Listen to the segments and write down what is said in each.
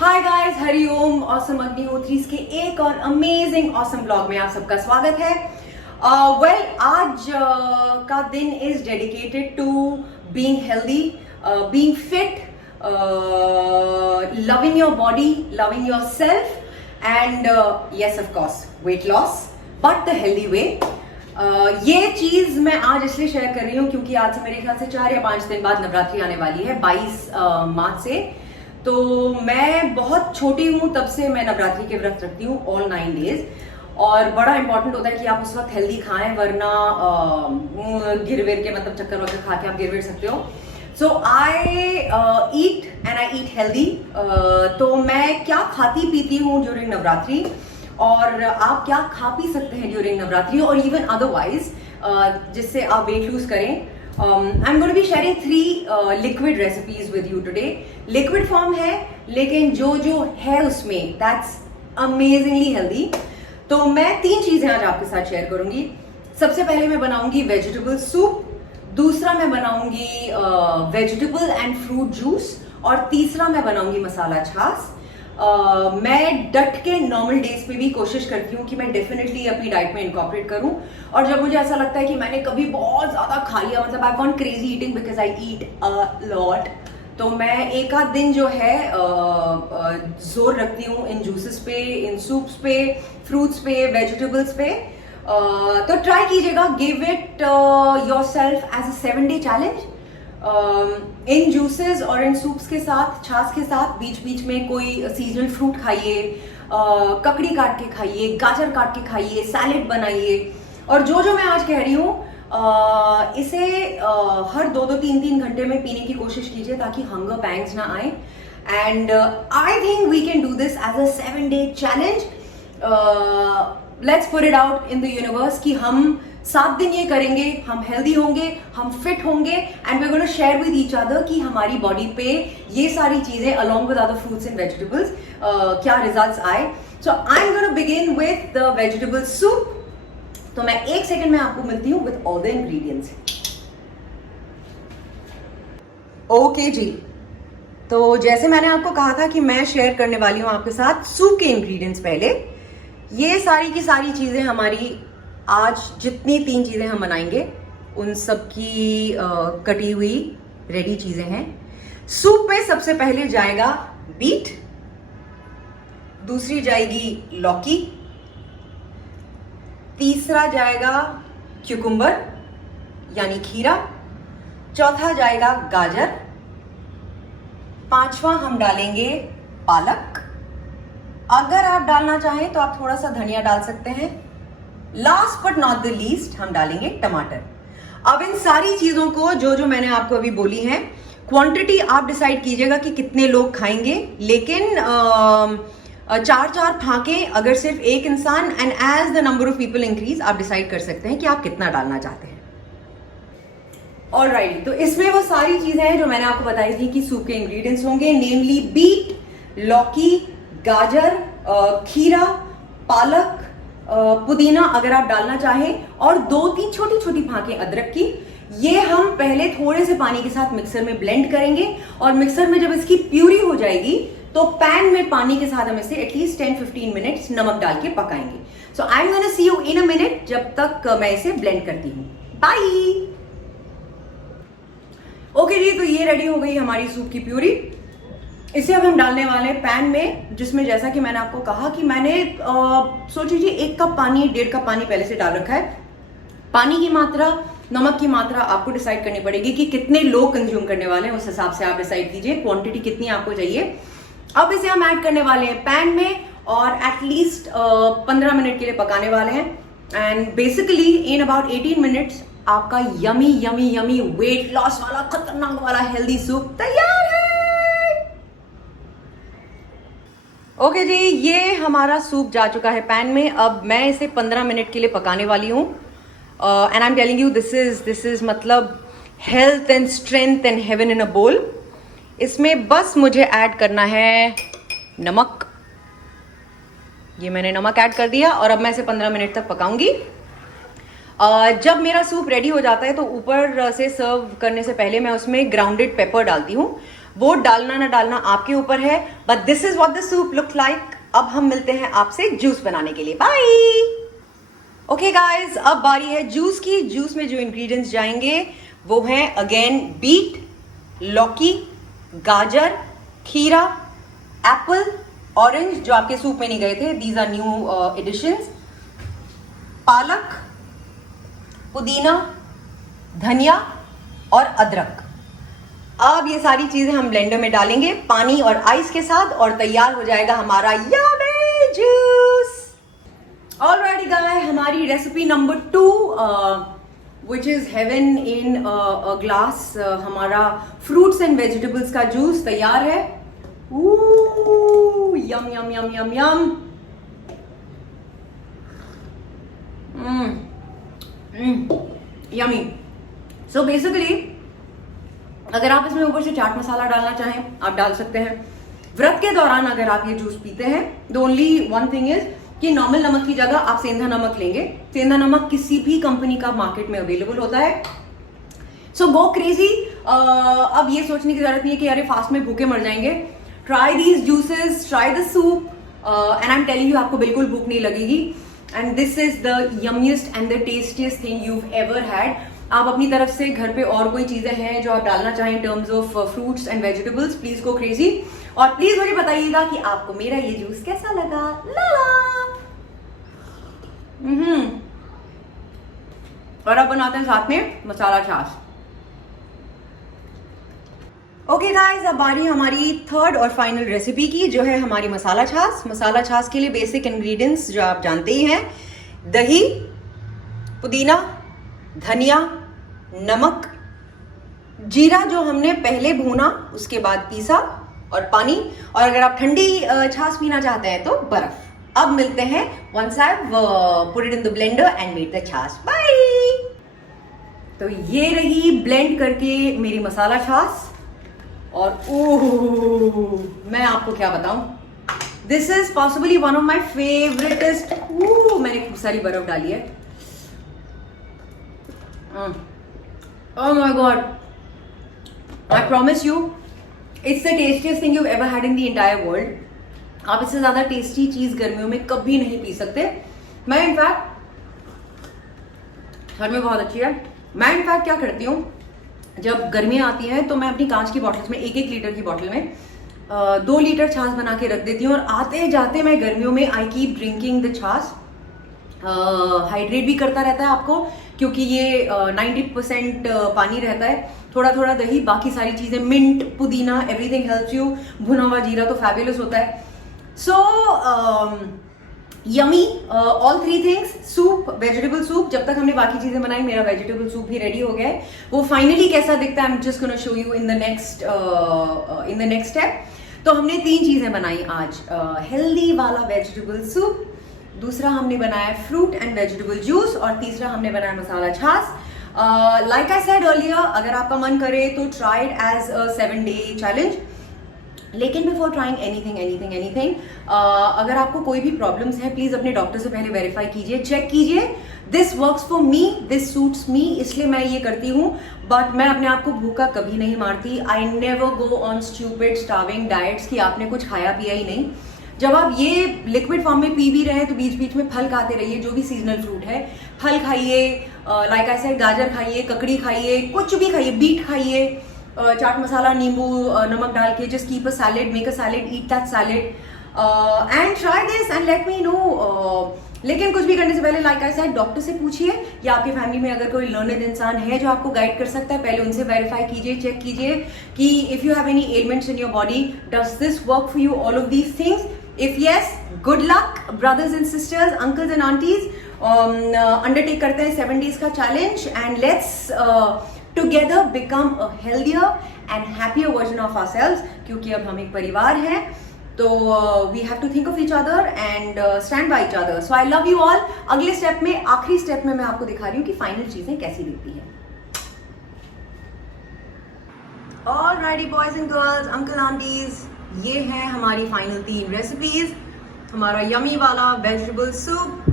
Hi guys, Hariom. Awesome अग्निहोत्रीज के एक और अमेजिंग ऑसम ब्लॉग में आप सबका स्वागत है। आज का दिन is dedicated to being healthy, being fit, loving your body, loving yourself and yes of course weight loss, but the healthy way. ये चीज मैं आज इसलिए शेयर कर रही हूँ क्योंकि आज से मेरे ख्याल से 4 या 5 दिन बाद नवरात्रि आने वाली है, 22 मार्च से। तो मैं बहुत छोटी हूँ तब से मैं नवरात्रि के व्रत रखती हूँ ऑल 9 डेज, और बड़ा इंपॉर्टेंट होता है कि आप उस वक्त हेल्दी खाएं, वरना गिरवेर के मतलब चक्कर वक्कर खा के आप गिरवेर सकते हो। So I eat and I eat healthy. तो मैं क्या खाती पीती हूँ ड्यूरिंग नवरात्रि, और आप क्या खा पी सकते हैं ड्यूरिंग नवरात्रि और इवन अदरवाइज, जिससे आप वेट लूज करें। I'm going to be sharing 3 liquid recipes with you today. Liquid form है, लेकिन जो है उसमें that's amazingly healthy। तो मैं 3 चीजें आज आपके साथ शेयर करूंगी। सबसे पहले मैं बनाऊंगी वेजिटेबल सूप, दूसरा मैं बनाऊंगी वेजिटेबल एंड फ्रूट जूस, और तीसरा मैं बनाऊंगी मसाला छाछ। मैं डट के नॉर्मल डेज पे भी कोशिश करती हूँ कि मैं डेफिनेटली अपनी डाइट में इनकॉर्पोरेट करूँ, और जब मुझे ऐसा लगता है कि मैंने कभी बहुत ज्यादा खा लिया, मतलब I gone crazy eating because I eat a lot, तो मैं एक आध दिन जो है जोर रखती हूँ इन जूसेस पे, इन सूप्स पे, फ्रूट्स पे, वेजिटेबल्स पे। तो ट्राई कीजिएगा, give it yourself as a 7-day challenge. इन जूसेस और इन सूप्स के साथ, छाछ के साथ बीच बीच में कोई सीजनल फ्रूट खाइए, ककड़ी काट के खाइए, गाजर काट के खाइए, सैलेड बनाइए। और जो मैं आज कह रही हूँ इसे हर 2-2, 3-3 घंटे में पीने की कोशिश कीजिए ताकि हंगर पैंग्स ना आए। And I think we can do this as a 7-day challenge. Let's put it out in the universe कि हम 7 दिन ये करेंगे, हम हेल्दी होंगे, हम फिट होंगे, and we are gonna share with each other कि हमारी बॉडी पे ये सारी चीजें along with other fruits and vegetables क्या रिजल्ट्स आए। So I am gonna begin with the vegetable soup. तो मैं 1 सेकेंड में आपको मिलती हूँ with all the ingredients. Okay जी, तो जैसे मैंने आपको कहा था कि मैं शेयर करने वाली हूँ आपके साथ सूप के इंग्रेडिएंट्स। पहले ये सारी की सारी चीजें हमारी आज जितनी 3 चीजें हम बनाएंगे उन सब की कटी हुई रेडी चीजें हैं। सूप में सबसे पहले जाएगा बीट, दूसरी जाएगी लौकी, तीसरा जाएगा क्यूकुम्बर यानी खीरा, चौथा जाएगा गाजर, 5वां हम डालेंगे पालक। अगर आप डालना चाहें तो आप थोड़ा सा धनिया डाल सकते हैं। Last but not the least हम डालेंगे टमाटर। अब इन सारी चीजों को जो मैंने आपको अभी बोली है, क्वांटिटी आप डिसाइड कीजिएगा कि कितने लोग खाएंगे, लेकिन 4-4 फाके अगर सिर्फ एक इंसान, and as the number of people increase आप डिसाइड कर सकते हैं कि आप कितना डालना चाहते हैं। ऑलराइट, तो इसमें वो सारी चीजें हैं जो मैंने आपको बताई थी कि सूप के इंग्रेडिएंट्स होंगे, नेमली बीट, लौकी, गाजर, खीरा, पालक, पुदीना अगर आप डालना चाहें, और 2-3 छोटी छोटी फांके अदरक की। ये हम पहले थोड़े से पानी के साथ मिक्सर में ब्लेंड करेंगे, और मिक्सर में जब इसकी प्यूरी हो जाएगी तो पैन में पानी के साथ हम इसे एटलीस्ट 10-15 मिनट्स नमक डाल के पकाएंगे। So I am gonna see you in a minute, जब तक मैं इसे ब्लेंड करती हूँ। बाय। ओके जी, तो ये रेडी हो गई हमारी सूप की प्यूरी। इसे अब हम डालने वाले हैं पैन में, जिसमें जैसा कि मैंने आपको कहा कि मैंने सोच लीजिए 1 कप पानी, 1.5 कप पानी पहले से डाल रखा है। पानी की मात्रा, नमक की मात्रा आपको डिसाइड करनी पड़ेगी कि कितने लोग कंज्यूम करने वाले हैं, उस हिसाब से आप डिसाइड कीजिए क्वांटिटी कितनी आपको चाहिए। अब इसे हम ऐड करने वाले हैं पैन में, और एटलीस्ट 15 मिनट के लिए पकाने वाले हैं। And basically in about 18 minutes आपका yummy yummy yummy weight loss वाला खतरनाक वाला हेल्दी सूप तैयार है। ओके जी, ये हमारा सूप जा चुका है पैन में। अब मैं इसे 15 मिनट के लिए पकाने वाली हूँ, and I am telling you this is मतलब health and strength and heaven in a bowl. इसमें बस मुझे ऐड करना है नमक। ये मैंने नमक ऐड कर दिया, और अब मैं इसे 15 मिनट तक पकाऊंगी। जब मेरा सूप रेडी हो जाता है तो ऊपर से सर्व करने से पहले मैं उसमें ग्राउंडेड पेपर डालती हूँ। वो डालना ना डालना आपके ऊपर है, but this is what the soup look like. अब हम मिलते हैं आपसे जूस बनाने के लिए, बाय। ओके गाइस, अब बारी है जूस की। जूस में जो इंग्रेडिएंट्स जाएंगे वो हैं अगेन बीट, लौकी, गाजर, खीरा, एप्पल, ऑरेंज जो आपके सूप में नहीं गए थे, दीज आर न्यू एडिशंस, पालक, पुदीना, धनिया और अदरक। अब ये सारी चीजें हम ब्लेंडर में डालेंगे पानी और आइस के साथ और तैयार हो जाएगा हमारा यम्मी जूस। ऑलराइट गाइस, हमारी recipe number 2 which is heaven in a glass, हमारा फ्रूट्स एंड वेजिटेबल्स का जूस तैयार है। यम यम यम यम यम। यमी। सो बेसिकली अगर आप इसमें ऊपर से चाट मसाला डालना चाहें आप डाल सकते हैं। व्रत के दौरान अगर आप ये जूस पीते हैं, the only one thing is कि नॉर्मल नमक की जगह आप सेंधा नमक लेंगे। सेंधा नमक किसी भी कंपनी का मार्केट में अवेलेबल होता है। सो गो क्रेजी। अब ये सोचने की जरूरत नहीं है कि अरे फास्ट में भूखे मर जाएंगे। Try these juices, try the soup, and I am telling you आपको बिल्कुल भूख नहीं लगेगी। And this is the yummiest and the tastiest thing you ever had. आप अपनी तरफ से घर पे और कोई चीजें हैं जो आप डालना चाहें in terms of fruits and vegetables, please go crazy. और प्लीज मुझे बताइएगा कि आपको मेरा ये जूस कैसा लगा। लाला। और अब बनाते हैं साथ में मसाला छाछ। ओके गाइस, अब बारी हमारी थर्ड और फाइनल रेसिपी की, जो है हमारी मसाला छाछ। मसाला छाछ के लिए बेसिक इंग्रेडिएंट्स जो आप जानते ही हैं, दही, पुदीना, धनिया, नमक, जीरा जो हमने पहले भूना उसके बाद पीसा, और पानी। और अगर आप ठंडी छाछ पीना चाहते हैं तो बर्फ। अब मिलते हैं once I put it in the blender and made the chaas. Bye. तो ये रही ब्लेंड करके मेरी मसाला छाछ। और ओह, मैं आपको क्या बताऊं, this is possibly one of my favouritest. मैंने खूब सारी बर्फ डाली है। Oh my god, I promise you it's the tastiest thing you've ever had in the entire world. आप इससे ज्यादा टेस्टी चीज गर्मियों में कभी नहीं पी सकते। मैं इनफैक्ट, घर में बहुत अच्छी है। मैं इनफैक्ट क्या करती हूँ, जब गर्मियाँ आती हैं तो मैं अपनी कांच की बॉटल्स में 1-1 लीटर की बॉटल में 2 लीटर छाछ बना के रख देती हूँ। और आते जाते मैं गर्मियों में आई कीप ड्रिंकिंग द छाछ। हाइड्रेट भी करता रहता है आपको, क्योंकि ये 90% पानी रहता है, थोड़ा थोड़ा दही, बाकी सारी चीजें, मिंट, पुदीना, एवरीथिंग हेल्प्स यू। भुना हुआ जीरा तो फैबुलस होता है। So yummy, all 3 things. Soup, vegetable soup, जब तक हमने बाकी चीजें बनाई मेरा वेजिटेबल सूप भी रेडी हो गया है। वो फाइनली कैसा दिखता है I am just gonna show you in the next step. तो हमने 3 चीजें बनाई आज, हेल्दी वाला वेजिटेबल सूप, दूसरा हमने बनाया फ्रूट एंड वेजिटेबल जूस, और तीसरा हमने बनाया मसाला छाछ। लाइक आई सेड अर्लियर, अगर आपका मन करे तो try it as a 7-day challenge. लेकिन बिफोर ट्राइंग एनीथिंग, अगर आपको कोई भी प्रॉब्लम्स है प्लीज अपने डॉक्टर से पहले वेरीफाई कीजिए, चेक कीजिए। This works for me, this suits me, इसलिए मैं ये करती हूँ। बट मैं अपने आप को भूखा कभी नहीं मारती। I never go on stupid starving diets कि आपने कुछ खाया पिया ही नहीं। जब आप ये लिक्विड फॉर्म में पी भी रहे हैं तो बीच बीच में फल खाते रहिए, जो भी सीजनल फ्रूट है फल खाइए। लाइक आई सेड, गाजर खाइए, ककड़ी खाइए, कुछ भी खाइए, बीट खाइए, चाट मसाला, नींबू, नमक डाल के just keep a salad, make a salad, eat that salad and try this and let me know. लेकिन कुछ भी करने से पहले लाइक आई सेड, डॉक्टर से पूछिए, या आपकी फैमिली में अगर कोई लर्नड इंसान है जो आपको गाइड कर सकता है, पहले उनसे वेरीफाई कीजिए, चेक कीजिए कि if you have any elements in your body, does this work for you, all of these things. If yes, good luck, brothers and sisters, uncles and aunties. Undertake करते हैं 7 days का challenge and let's together become a healthier and happier version of ourselves. क्योंकि अब हम एक परिवार हैं, तो we have to think of each other and stand by each other. So I love you all. अगले स्टेप में, आखिरी स्टेप में मैं आपको दिखा रही हूँ कि फाइनल चीजें कैसी दिखती है। Alrighty boys and girls, uncle aunties, ये है हमारी फाइनल 3 रेसिपीज। हमारा यमी वाला वेजिटेबल सूप,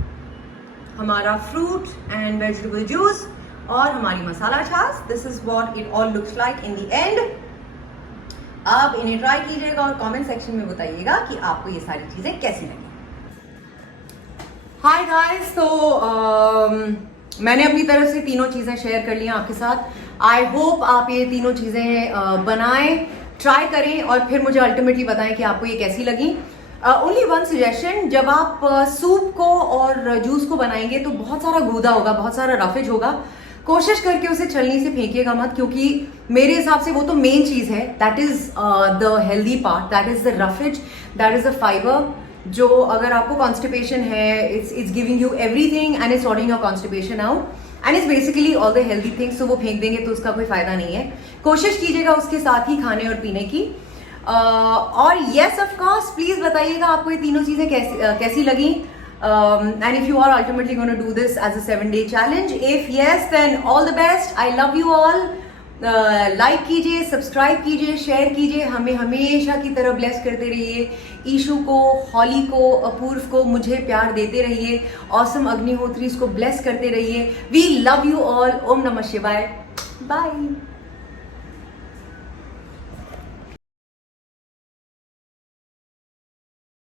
हमारा फ्रूट एंड वेजिटेबल जूस, और हमारी मसाला छाछ। This is what it all looks like in the end. आप इन्हें ट्राई कीजिएगा और कमेंट सेक्शन में बताइएगा कि आपको ये सारी चीजें कैसी लगी। हाय गाइस, तो मैंने अपनी तरफ से तीनों चीजें शेयर कर ली हैं आपके साथ। आई होप आप ये तीनों चीजें बनाएं, ट्राई करें और फिर मुझे अल्टीमेटली बताएं कि आपको ये कैसी लगी। ओनली वन सजेशन, जब आप सूप को और जूस को बनाएंगे तो बहुत सारा गूदा होगा, बहुत सारा रफेज होगा। कोशिश करके उसे छलनी से फेंकिएगा मत, क्योंकि मेरे हिसाब से वो तो मेन चीज है। That is the healthy part, that is the roughage, that is the fibre, जो अगर आपको कॉन्स्टिपेशन है, it's giving you everything and it's sorting your constipation out and it's basically all the healthy things. तो वो फेंक देंगे तो उसका कोई फायदा नहीं है। कोशिश कीजिएगा उसके साथ ही खाने और पीने की। और येस ऑफ कोर्स प्लीज बताइएगा आपको ये तीनों चीजें कैसी लगी। And if you are ultimately going to do this as a 7-day challenge, if yes, then all the best. I love you all. Like कीजिए, सब्सक्राइब कीजिए, शेयर कीजिए, हमें हमेशा की तरह ब्लेस करते रहिए। ईशु को, हॉली को, अपूर्व को मुझे प्यार देते रहिए। ऑसम अग्निहोत्री को ब्लेस करते रहिए। We love you all. ओम नमः शिवाय। बाय।